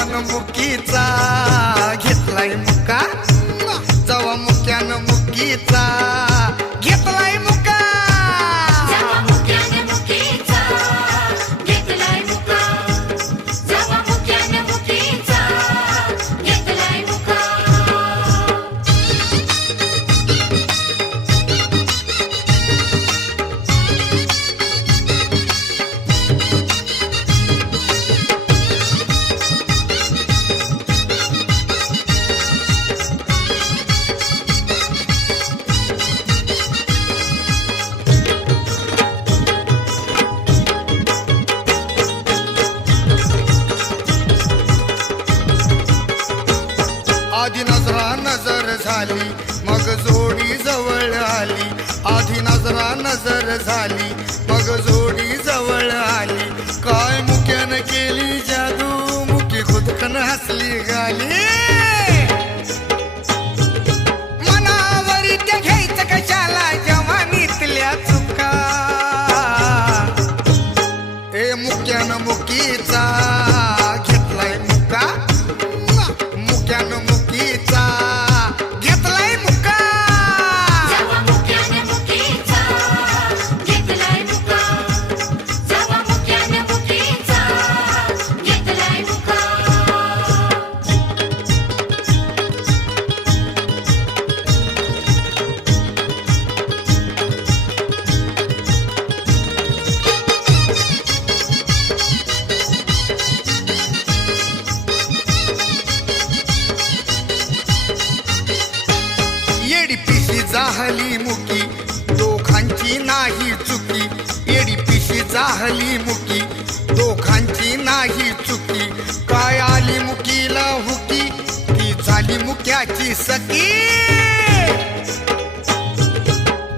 मुक्यानं मुकीचा घेतलाय मुका जवा मुक्यानं मुकीचा घेतलाय मुका जवा मुक्यानं मुकीचा घेतलाय मुका जवा मुक्यानं मुकीचा घेतलाय मुका आधी नजरा नजर झाली मग जोडी जवळ आली आधी नजरा नजर झाली मग जोडी जवळ आली काय मुक्यानं केली जादू मुकी खुदकन हसली गाली मनावरी त्या घ्यायचं कशाला जवानीतल्या चुका ए मुक्यानं मुकीचा घेतलाय मुका मुक्यानं मुकीचा घेतलाय मुका जवा मुक्यानं मुकीचा घेतलाय मुका जवा मुक्यानं मुकीचा घेतलाय मुका येडी पिशी जाहली मुकी दोघांची नाही चुकी येडी पिशी जाहली मुकी दोघांची नाही चुकी काय आली मुकीला हुकी ती झाली मुक्याची सकी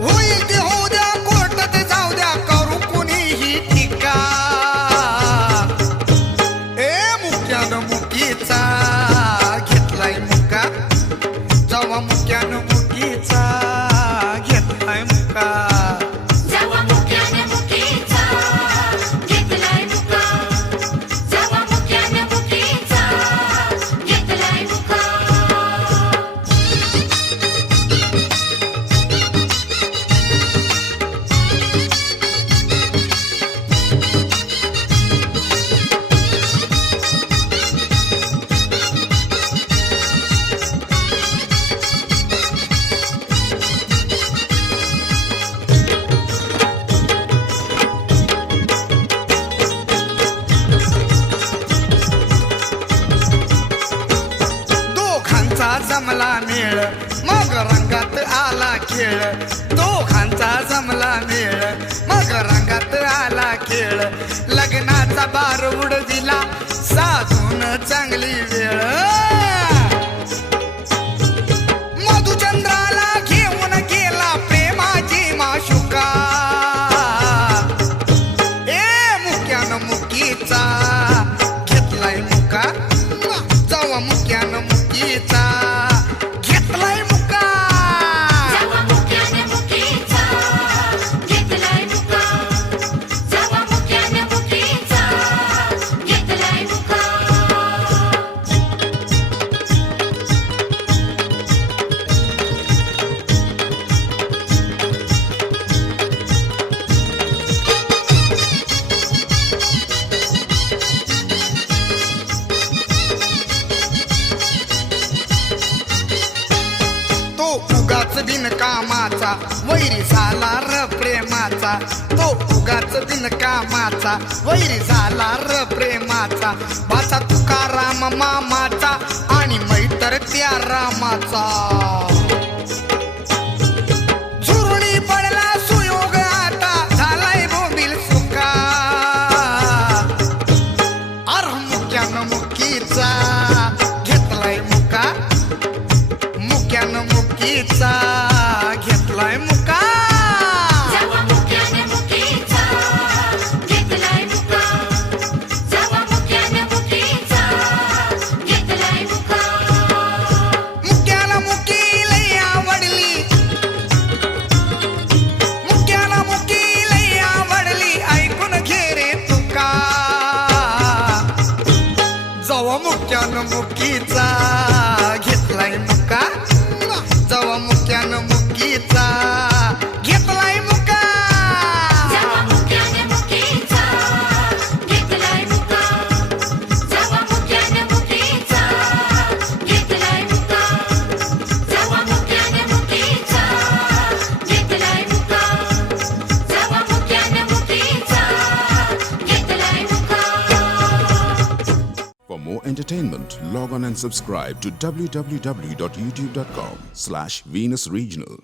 होईल ते होऊ द्या कोर्टात जाऊ द्या करू कुणीही टीका ए मुक्यानं मुकीचा घेतलाय मुका जवा मुक्यानं मुकीचा घेतलाय मुका जवा मुक्यानं मुकीचा घेतलाय मुका जवा मुक्यानं मुकीचा घेतलाय मुका दोघांचा जमला मेळ मग रंगात आला खेळ दोघांचा जमला मेळ मग रंगात आला खेळ लग्नाचा बार उडविला साधून चांगली वेळ मधुचंद्राला घेऊन गेला प्रेमाची माशुका ए मुक्यानं मुकीचा घेतलाय मुका जवा मुक्यानं मुकीचा घेतलाय मुका जवा मुक्यानं मुकीचा घेतलाय मुका जवा मुक्यानं मुकीचा घेतलाय मुका तो उगाच बिनकामाचा वैरी झाला र प्रेमाचा तो उगाच बिनकामाचा वैरी झाला र प्रेमाचा भाचा तुकाराम मामाचा आणि मैतर त्या रामाचा झुरळी पडला सुयोग आता झालाय बोंबील सुका अर मुक्यानं मुकीचा घेतलाय मुका मुक्यानं मुकीचा घेतलाय मुका जवा मुक्यानं मुकीचा घेतलाय मुका जवा मुक्यानं मुकीचा घेतलाय मुका मुक्याला मुकी लई मुक्यानं मुकीचा घेतलाय मुका जवा मुक्यानं मुकीचा घेतलाय मुका जवा मुक्याने मुकीचा घेतलाय मुका जवा मुक्याने मुकीचा घेतलाय मुका जवा मुक्याने मुकीचा घेतलाय मुका जवा मुक्याने मुकीचा घेतलाय मुका. For more entertainment, log on and subscribe to www.youtube.com/Venus Regional.